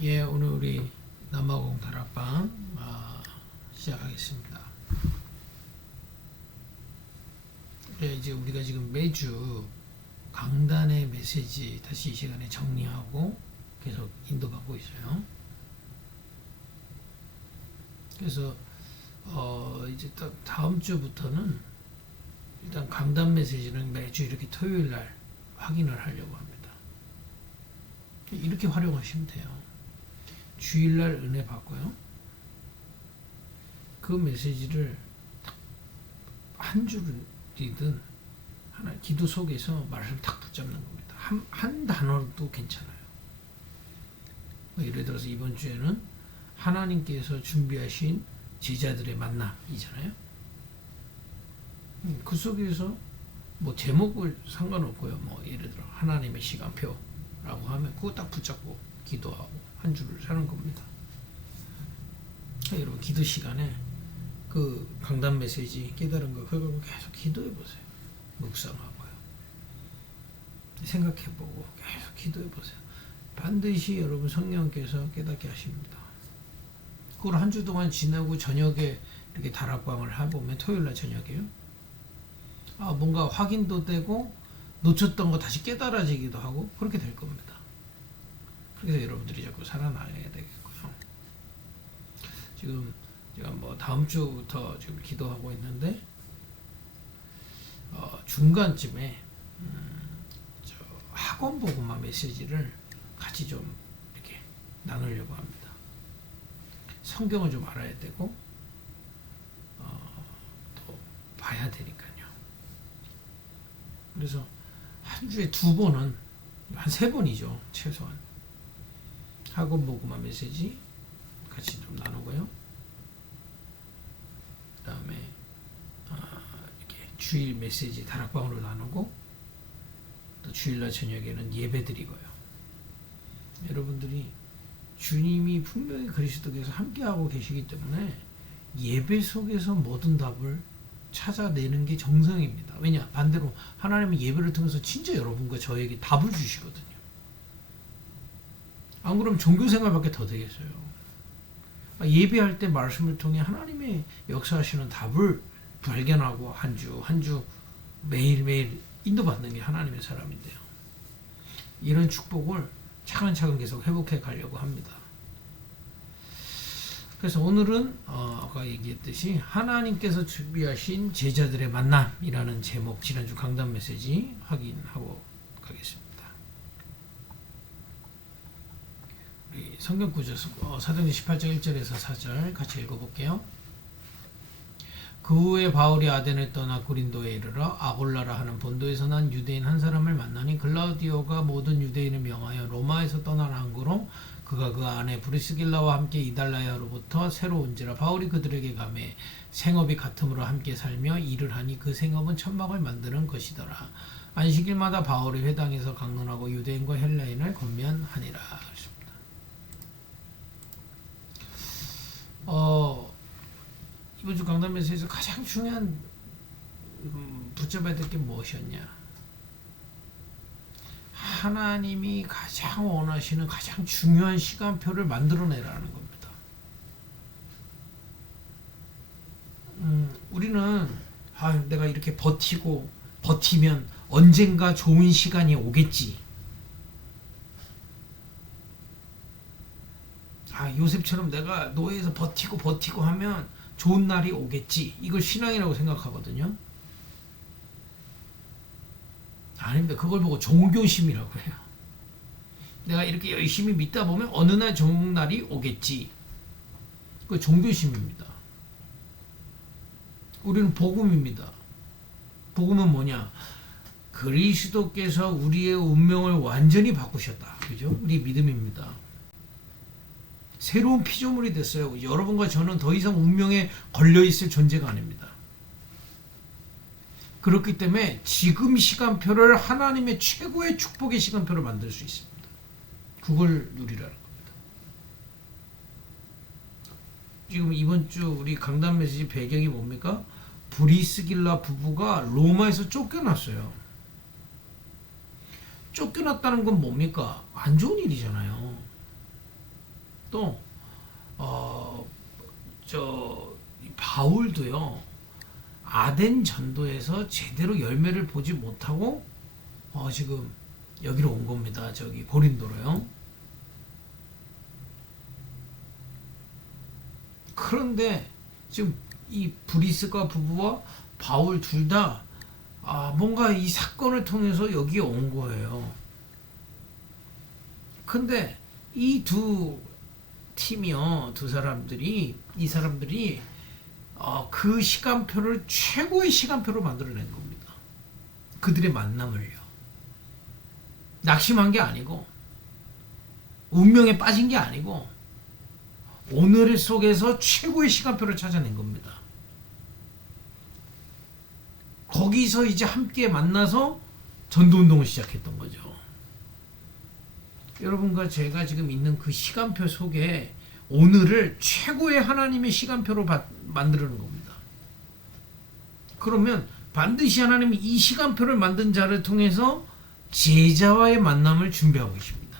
예, 오늘 우리 남아공 다락방 시작하겠습니다. 예, 이제 우리가 지금 매주 강단의 메시지 다시 이 시간에 정리하고 계속 인도받고 있어요. 그래서 이제 딱 다음 주부터는 일단 강단 메시지는 매주 이렇게 토요일 날 확인을 하려고 합니다. 이렇게 활용하시면 돼요. 주일날 은혜 받고요. 그 메시지를 한 줄이든 하나 기도 속에서 말씀 탁 붙잡는 겁니다. 한 단어도 괜찮아요. 예를 들어서 이번 주에는 하나님께서 준비하신 제자들의 만남이잖아요. 그 속에서 뭐 제목을 상관없고요. 뭐 예를 들어 하나님의 시간표라고 하면 그거 딱 붙잡고 기도하고 한 줄을 사는 겁니다. 여러분 기도 시간에 그 강단 메시지 깨달은 거 그걸 계속 기도해 보세요. 묵상하고요. 생각해 보고 계속 기도해 보세요. 반드시 여러분 성령께서 깨닫게 하십니다. 그걸 한 주 동안 지나고 저녁에 이렇게 다락방을 해보면 토요일 날 저녁에요. 뭔가 확인도 되고 놓쳤던 거 다시 깨달아지기도 하고 그렇게 될 겁니다. 그래서 여러분들이 자꾸 살아나야 되겠고요. 지금 제가 뭐 다음 주부터 지금 기도하고 있는데 중간쯤에 학원 복음화 메시지를 같이 좀 이렇게 나누려고 합니다. 성경을 좀 알아야 되고 또 봐야 되니까요. 그래서 한 주에 2번은 한 3번이죠 최소한 학원 복음화 메시지 같이 좀 나누고요. 그 다음에 이렇게 주일 메시지 다락방으로 나누고 또 주일날 저녁에는 예배 드리고요. 여러분들이 주님이 분명히 그리스도께서 함께하고 계시기 때문에 예배 속에서 모든 답을 찾아내는 게 정성입니다. 왜냐? 반대로 하나님은 예배를 통해서 진짜 여러분과 저에게 답을 주시거든요. 안 그러면 종교생활밖에 더 되겠어요. 예배할 때 말씀을 통해 하나님의 역사하시는 답을 발견하고 한 주 매일매일 인도받는 게 하나님의 사람인데요. 이런 축복을 차근차근 계속 회복해 가려고 합니다. 그래서 오늘은 아까 얘기했듯이 하나님께서 준비하신 제자들의 만남이라는 제목 지난주 강단 메시지 확인하고 가겠습니다. 우리 성경 구절 사도행전 18장 1절에서 4절 같이 읽어볼게요. 그 후에 바울이 아덴을 떠나 고린도에 이르러 아골라라 하는 본도에서 난 유대인 한 사람을 만나니 글라우디오가 모든 유대인을 명하여 로마에서 떠난 항구로 그가 그 안에 브리스길라와 함께 이달라야로부터 새로 온지라 바울이 그들에게 가매 생업이 같음으로 함께 살며 일을 하니 그 생업은 천막을 만드는 것이더라. 안식일마다 바울이 회당에서 강론하고 유대인과 헬라인을 권면하니라. 이번 주 강단 메시지에서 가장 중요한 붙잡아야 될 게 무엇이었냐? 하나님이 가장 원하시는 가장 중요한 시간표를 만들어내라는 겁니다. 우리는 내가 이렇게 버티면 언젠가 좋은 시간이 오겠지. 요셉처럼 내가 노예에서 버티고 하면 좋은 날이 오겠지. 이걸 신앙이라고 생각하거든요. 아닙니다. 그걸 보고 종교심이라고 해요. 내가 이렇게 열심히 믿다 보면 어느 날 좋은 날이 오겠지. 그거 종교심입니다. 우리는 복음입니다. 복음은 뭐냐? 그리스도께서 우리의 운명을 완전히 바꾸셨다. 그죠? 우리 믿음입니다. 새로운 피조물이 됐어요. 여러분과 저는 더 이상 운명에 걸려있을 존재가 아닙니다. 그렇기 때문에 지금 시간표를 하나님의 최고의 축복의 시간표를 만들 수 있습니다. 그걸 누리라는 겁니다. 지금 이번 주 우리 강단 메시지 배경이 뭡니까? 브리스길라 부부가 로마에서 쫓겨났어요. 쫓겨났다는 건 뭡니까? 안 좋은 일이잖아요. 또 저 바울도요, 아덴 전도에서 제대로 열매를 보지 못하고 지금 여기로 온 겁니다. 저기 고린도로요. 그런데 지금 이 브리스가 부부와 바울 둘 다 뭔가 이 사건을 통해서 여기에 온 거예요. 근데 이 두 팀이요, 이 사람들이 그 시간표를 최고의 시간표로 만들어낸 겁니다. 그들의 만남을요. 낙심한 게 아니고, 운명에 빠진 게 아니고, 오늘 속에서 최고의 시간표를 찾아낸 겁니다. 거기서 이제 함께 만나서 전도운동을 시작했던 거죠. 여러분과 제가 지금 있는 그 시간표 속에 오늘을 최고의 하나님의 시간표로 만드는 겁니다. 그러면 반드시 하나님이 이 시간표를 만든 자를 통해서 제자와의 만남을 준비하고 계십니다.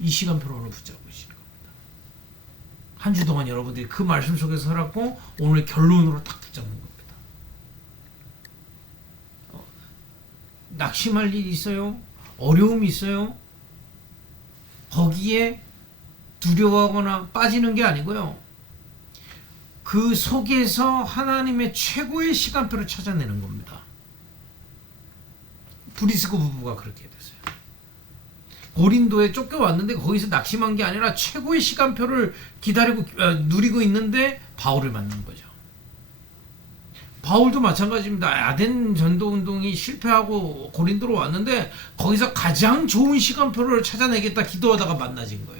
이 시간표를 오늘 붙잡고 계시는 겁니다. 한 주 동안 여러분들이 그 말씀 속에서 살았고 오늘 결론으로 딱 붙잡는 겁니다. 낙심할 일이 있어요? 어려움이 있어요? 거기에 두려워하거나 빠지는 게 아니고요. 그 속에서 하나님의 최고의 시간표를 찾아내는 겁니다. 브리스고 부부가 그렇게 됐어요. 고린도에 쫓겨왔는데 거기서 낙심한 게 아니라 최고의 시간표를 기다리고 누리고 있는데 바울을 만난 거죠. 바울도 마찬가지입니다. 아덴 전도운동이 실패하고 고린도로 왔는데 거기서 가장 좋은 시간표를 찾아내겠다 기도하다가 만나진 거예요.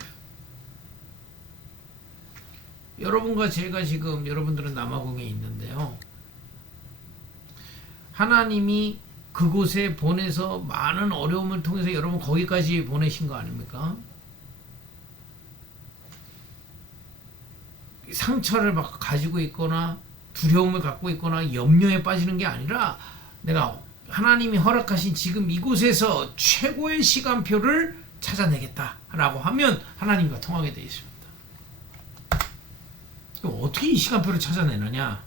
여러분과 제가 지금, 여러분들은 남아공에 있는데요, 하나님이 그곳에 보내서 많은 어려움을 통해서 여러분 거기까지 보내신 거 아닙니까? 상처를 막 가지고 있거나 두려움을 갖고 있거나 염려에 빠지는 게 아니라 내가 하나님이 허락하신 지금 이곳에서 최고의 시간표를 찾아내겠다라고 하면 하나님과 통하게 되어 있습니다. 그럼 어떻게 이 시간표를 찾아내느냐?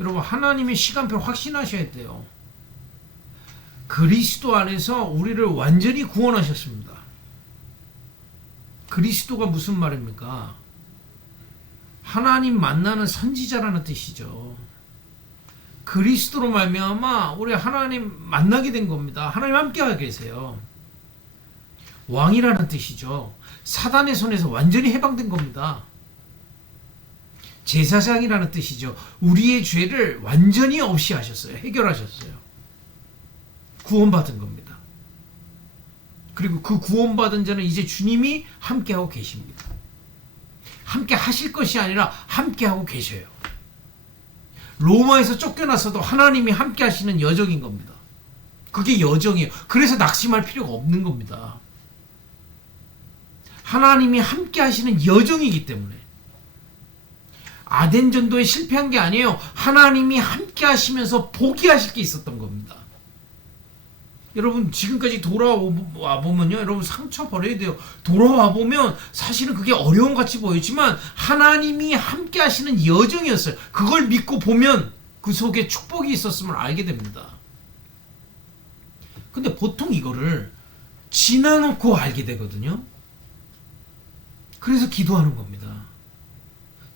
여러분, 하나님의 시간표를 확신하셔야 돼요. 그리스도 안에서 우리를 완전히 구원하셨습니다. 그리스도가 무슨 말입니까? 하나님 만나는 선지자라는 뜻이죠. 그리스도로 말미암아 우리 하나님 만나게 된 겁니다. 하나님 함께하고 계세요. 왕이라는 뜻이죠. 사단의 손에서 완전히 해방된 겁니다. 제사장이라는 뜻이죠. 우리의 죄를 완전히 없이 하셨어요. 해결하셨어요. 구원받은 겁니다. 그리고 그 구원받은 자는 이제 주님이 함께하고 계십니다. 함께 하실 것이 아니라 함께 하고 계셔요. 로마에서 쫓겨났어도 하나님이 함께 하시는 여정인 겁니다. 그게 여정이에요. 그래서 낙심할 필요가 없는 겁니다. 하나님이 함께 하시는 여정이기 때문에. 아덴 전도에 실패한 게 아니에요. 하나님이 함께 하시면서 포기하실 게 있었던 겁니다. 여러분, 지금까지 돌아와 보면요, 여러분 상처 버려야 돼요. 돌아와 보면 사실은 그게 어려움 같이 보이지만 하나님이 함께 하시는 여정이었어요. 그걸 믿고 보면 그 속에 축복이 있었음을 알게 됩니다. 근데 보통 이거를 지나놓고 알게 되거든요. 그래서 기도하는 겁니다.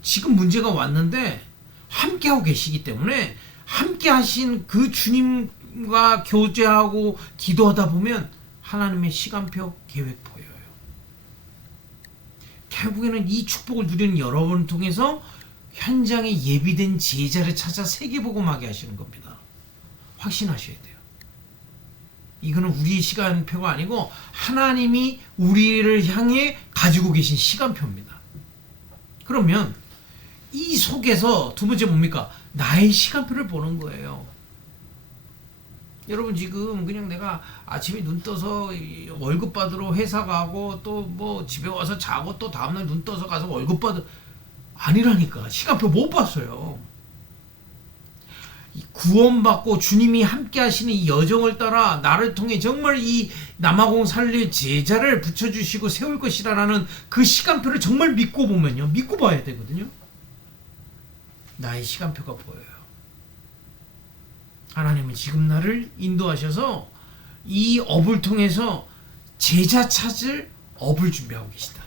지금 문제가 왔는데 함께하고 계시기 때문에 함께 하신 그 주님과 교제하고 기도하다 보면 하나님의 시간표 계획 보여요. 결국에는 이 축복을 누리는 여러분을 통해서 현장에 예비된 제자를 찾아 세계복음하게 하시는 겁니다. 확신하셔야 돼요. 이거는 우리의 시간표가 아니고 하나님이 우리를 향해 가지고 계신 시간표입니다. 그러면 이 속에서 두 번째 뭡니까? 나의 시간표를 보는 거예요. 여러분, 지금 그냥 내가 아침에 눈 떠서 월급 받으러 회사 가고 또 뭐 집에 와서 자고 또 다음날 눈 떠서 가서 월급 받으러, 아니라니까. 시간표 못 봤어요. 구원받고 주님이 함께 하시는 이 여정을 따라 나를 통해 정말 이 남아공 살릴 제자를 붙여주시고 세울 것이라는 그 시간표를 정말 믿고 보면요. 믿고 봐야 되거든요. 나의 시간표가 보여요. 하나님은 지금 나를 인도하셔서 이 업을 통해서 제자 찾을 업을 준비하고 계시다.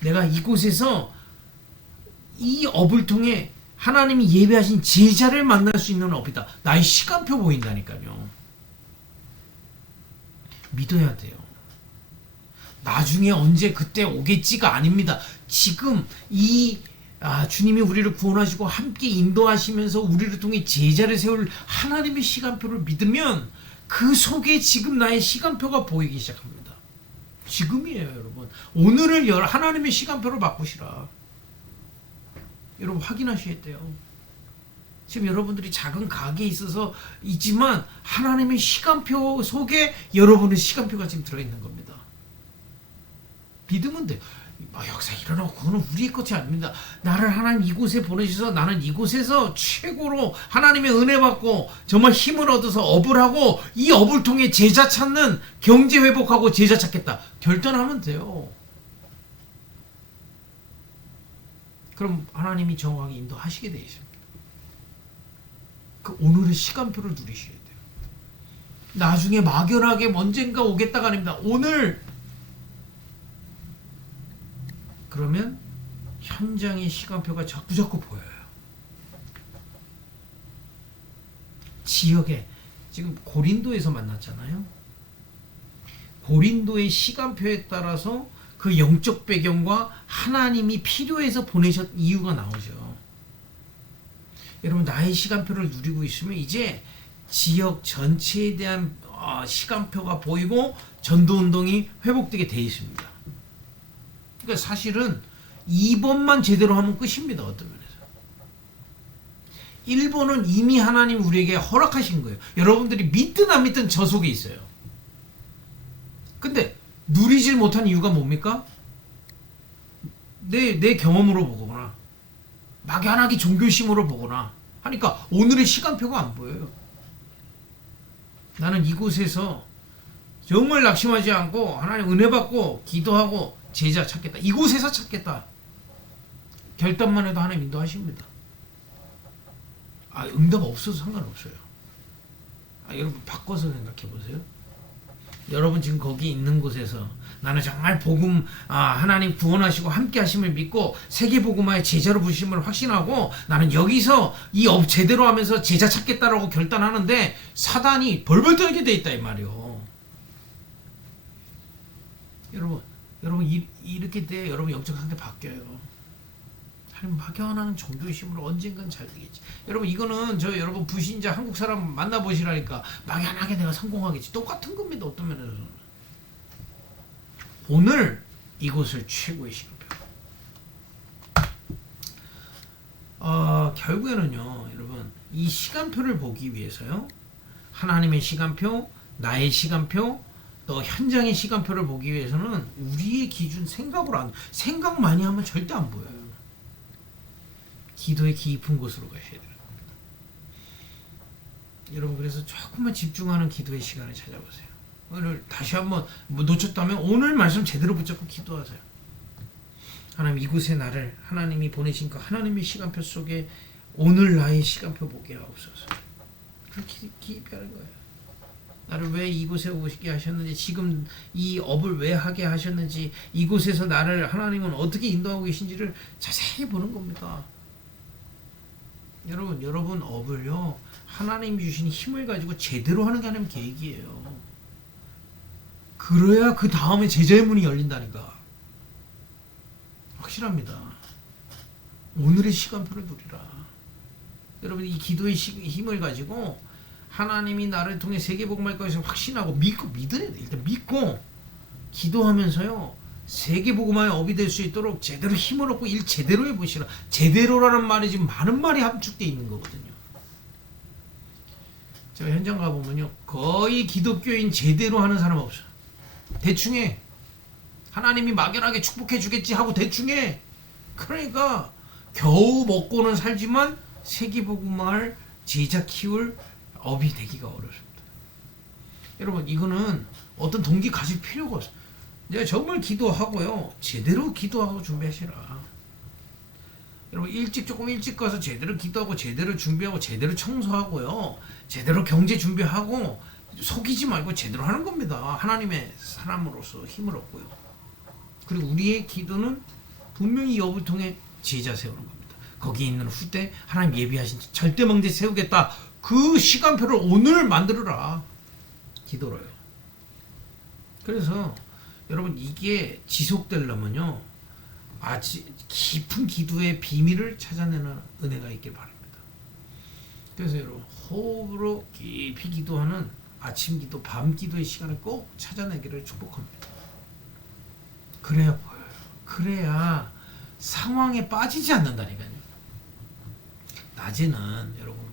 내가 이곳에서 이 업을 통해 하나님이 예배하신 제자를 만날 수 있는 업이다. 나의 시간표 보인다니까요. 믿어야 돼요. 나중에 언제 그때 오겠지가 아닙니다. 지금 이 주님이 우리를 구원하시고 함께 인도하시면서 우리를 통해 제자를 세울 하나님의 시간표를 믿으면 그 속에 지금 나의 시간표가 보이기 시작합니다. 지금이에요, 여러분. 오늘을 하나님의 시간표로 바꾸시라. 여러분 확인하셔야 돼요. 지금 여러분들이 작은 가게에 있어서 있지만 하나님의 시간표 속에 여러분의 시간표가 지금 들어있는 겁니다. 믿으면 돼요. 역사 일어나고 그거는 우리의 것이 아닙니다. 나를 하나님 이곳에 보내셔서 나는 이곳에서 최고로 하나님의 은혜 받고 정말 힘을 얻어서 업을 하고 이 업을 통해 제자 찾는 경제 회복하고 제자 찾겠다. 결단하면 돼요. 그럼 하나님이 정확하게 인도하시게 되어 있습니다. 그 오늘의 시간표를 누리셔야 돼요. 나중에 막연하게 언젠가 오겠다가 아닙니다. 오늘. 그러면 현장의 시간표가 자꾸자꾸 보여요. 지역에 지금 고린도에서 만났잖아요. 고린도의 시간표에 따라서 그 영적 배경과 하나님이 필요해서 보내셨 이유가 나오죠. 여러분 나의 시간표를 누리고 있으면 이제 지역 전체에 대한 시간표가 보이고 전도운동이 회복되게 돼 있습니다. 그러니까 사실은 2번만 제대로 하면 끝입니다. 어떤 면에서 1번은 이미 하나님 우리에게 허락하신 거예요. 여러분들이 믿든 안 믿든 저 속에 있어요. 근데 누리질 못한 이유가 뭡니까? 내 경험으로 보거나 막연하게 종교심으로 보거나 하니까 오늘의 시간표가 안 보여요. 나는 이곳에서 정말 낙심하지 않고 하나님 은혜 받고 기도하고 제자 찾겠다. 이곳에서 찾겠다. 결단만 해도 하나님 인도하십니다. 응답 없어도 상관없어요. 여러분 바꿔서 생각해 보세요. 여러분 지금 거기 있는 곳에서 나는 정말 복음 하나님 구원하시고 함께 하심을 믿고 세계 복음화의 제자로 부르심을 확신하고 나는 여기서 이 업 제대로 하면서 제자 찾겠다라고 결단하는데 사단이 벌벌 떨게 돼 있다 이 말이요. 여러분 이렇게 돼 여러분 영적 상태 바뀌어요. 하나님 막연한 종교의 힘으로 언젠간 잘 되겠지. 여러분 이거는 여러분 부신자 한국 사람 만나보시라니까 막연하게 내가 성공하겠지. 똑같은 겁니다. 어떤 면에서는. 오늘 이곳을 최고의 시간표. 결국에는요 여러분 이 시간표를 보기 위해서요 하나님의 시간표, 나의 시간표, 또 현장의 시간표를 보기 위해서는 우리의 기준 생각 많이 하면 절대 안 보여요. 기도의 깊은 곳으로 가야 되는 겁니다. 여러분 그래서 조금만 집중하는 기도의 시간을 찾아보세요. 오늘 다시 한번 놓쳤다면 오늘 말씀 제대로 붙잡고 기도하세요. 하나님 이곳에 나를 하나님이 보내신 그 하나님의 시간표 속에 오늘 나의 시간표 보게 하옵소서. 그렇게 깊이 하는 거예요. 나를 왜 이곳에 오시게 하셨는지, 지금 이 업을 왜 하게 하셨는지, 이곳에서 나를 하나님은 어떻게 인도하고 계신지를 자세히 보는 겁니다. 여러분 업을요 하나님이 주신 힘을 가지고 제대로 하는 게 하나님 계획이에요. 그래야 그 다음에 제자의 문이 열린다니까. 확실합니다. 오늘의 시간표를 누리라. 여러분 이 기도의 힘을 가지고 하나님이 나를 통해 세계복음할 것을 확신하고 믿어야 돼. 일단 믿고 기도하면서요 세계복음화의 업이 될 수 있도록 제대로 힘을 얻고 일 제대로 해보시라. 제대로라는 말이 지금 많은 말이 함축되어 있는 거거든요. 제가 현장 가보면요 거의 기독교인 제대로 하는 사람 없어요. 대충 해. 하나님이 막연하게 축복해 주겠지 하고 대충 해. 그러니까 겨우 먹고는 살지만 세계복음화를 제자 키울 업이 되기가 어렵습니다. 여러분 이거는 어떤 동기 가질 필요가 없어요. 내가 정말 기도하고요. 제대로 기도하고 준비하시라. 여러분 조금 일찍 가서 제대로 기도하고 제대로 준비하고 제대로 청소하고요. 제대로 경제 준비하고 속이지 말고 제대로 하는 겁니다. 하나님의 사람으로서 힘을 얻고요. 그리고 우리의 기도는 분명히 욥을 통해 제자 세우는 겁니다. 거기 있는 후대 하나님 예비하신 절대 망대 세우겠다. 그 시간표를 오늘 만들어라. 기도로요. 그래서 여러분 이게 지속되려면요. 아주 깊은 기도의 비밀을 찾아내는 은혜가 있길 바랍니다. 그래서 여러분 호흡으로 깊이 기도하는 아침 기도, 밤 기도의 시간을 꼭 찾아내기를 축복합니다. 그래야 보여요. 그래야 상황에 빠지지 않는다니까요. 낮에는 여러분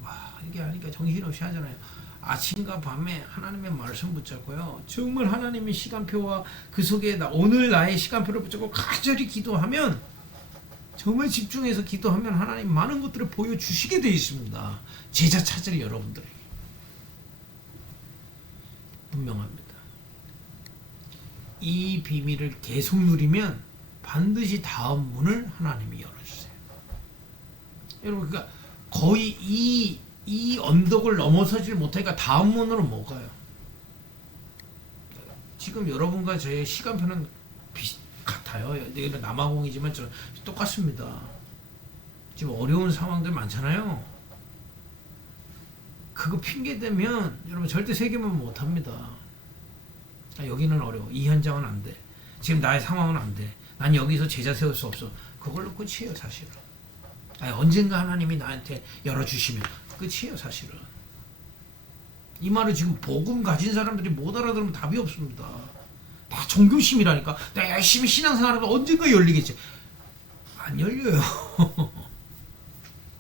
이게 하니까 정신없이 하잖아요. 아침과 밤에 하나님의 말씀 붙잡고요. 정말 하나님의 시간표와 그 속에 오늘 나의 시간표를 붙잡고 간절히 기도하면 정말 집중해서 기도하면 하나님 많은 것들을 보여주시게 되어 있습니다. 제자 찾을 여러분들에게 분명합니다. 이 비밀을 계속 누리면 반드시 다음 문을 하나님이 열어주세요. 여러분 그러니까 거의 이 언덕을 넘어서질 못하니까 다음 문으로 못 가요. 지금 여러분과 저의 시간표는 같아요. 여기는 남아공이지만 똑같습니다. 지금 어려운 상황들 많잖아요. 그거 핑계 대면 여러분 절대 세계만 못합니다. 여기는 어려워. 이 현장은 안 돼. 지금 나의 상황은 안 돼. 난 여기서 제자 세울 수 없어. 그걸로 끝이에요, 사실은. 언젠가 하나님이 나한테 열어주시면 끝이에요, 사실은. 이 말을 지금 복음 가진 사람들이 못 알아들으면 답이 없습니다. 다 종교심이라니까. 내가 열심히 신앙생활하면 언젠가 열리겠지. 안 열려요.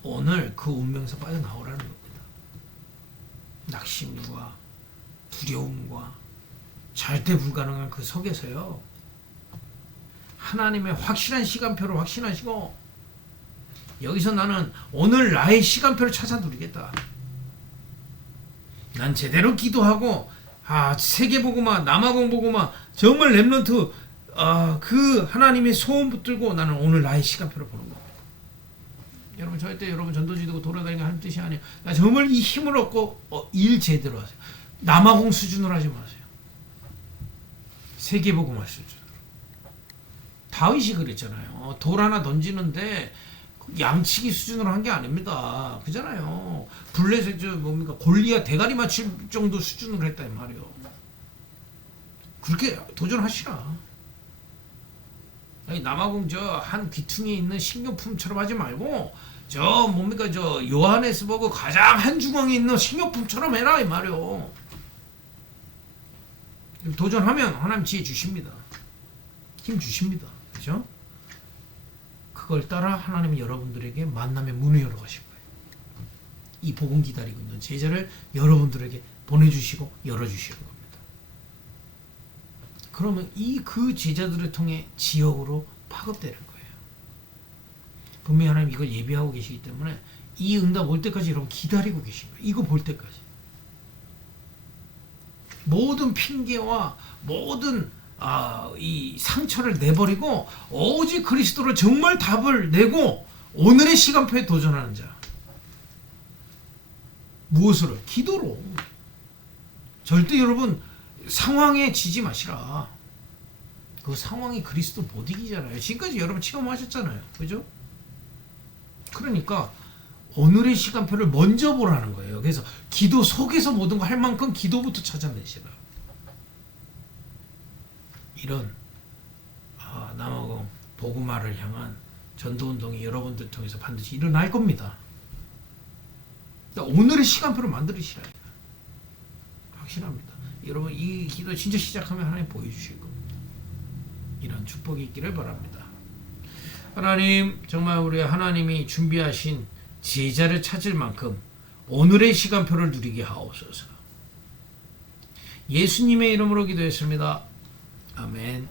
오늘 그 운명에서 빠져나오라는 겁니다. 낙심과 두려움과 절대 불가능한 그 속에서요. 하나님의 확실한 시간표를 확신하시고 여기서 나는 오늘 나의 시간표를 찾아 누리겠다. 난 제대로 기도하고 세계복음화, 남아공복음화 정말 렘넌트 그 하나님의 소원 붙들고 나는 오늘 나의 시간표를 보는 겁니다. 여러분 절대 여러분 전도지도고 돌아다니는 하는 뜻이 아니에요. 나 정말 이 힘을 얻고 일 제대로 하세요. 남아공 수준으로 하지 마세요. 세계복음화 수준으로. 다윗이 그랬잖아요. 돌 하나 던지는데 양치기 수준으로 한 게 아닙니다. 그잖아요. 블레셋 골리앗 대가리 맞출 정도 수준으로 했다 이 말이요. 그렇게 도전하시라. 남아공 한 귀퉁이에 있는 식료품처럼 하지 말고 요하네스버그 가장 한중앙에 있는 식료품처럼 해라 이 말이요. 도전하면 하나님 지혜 주십니다. 힘 주십니다. 그죠? 그걸 따라 하나님이 여러분들에게 만남의 문을 열어가실 거예요. 이 복음 기다리고 있는 제자를 여러분들에게 보내주시고 열어주시는 겁니다. 그러면 그 제자들을 통해 지역으로 파급되는 거예요. 분명히 하나님 이걸 예비하고 계시기 때문에 이 응답 올 때까지 여러분 기다리고 계신 거예요. 이거 볼 때까지. 모든 핑계와 모든 이 상처를 내버리고 오직 그리스도로 정말 답을 내고 오늘의 시간표에 도전하는 자. 무엇으로? 기도로. 절대 여러분 상황에 지지 마시라. 그 상황이 그리스도 못 이기잖아요. 지금까지 여러분 체험하셨잖아요. 그죠? 그러니까 오늘의 시간표를 먼저 보라는 거예요. 그래서 기도 속에서 모든 거 할 만큼 기도부터 찾아내시라. 이런 남아공 복음화를 향한 전도운동이 여러분들 통해서 반드시 일어날 겁니다. 그러니까 오늘의 시간표를 만들으시라. 확실합니다. 여러분 이 기도 진짜 시작하면 하나님 보여주실 겁니다. 이런 축복이 있기를 바랍니다. 하나님 정말 우리 하나님이 준비하신 제자를 찾을 만큼 오늘의 시간표를 누리게 하옵소서. 예수님의 이름으로 기도했습니다. 아멘.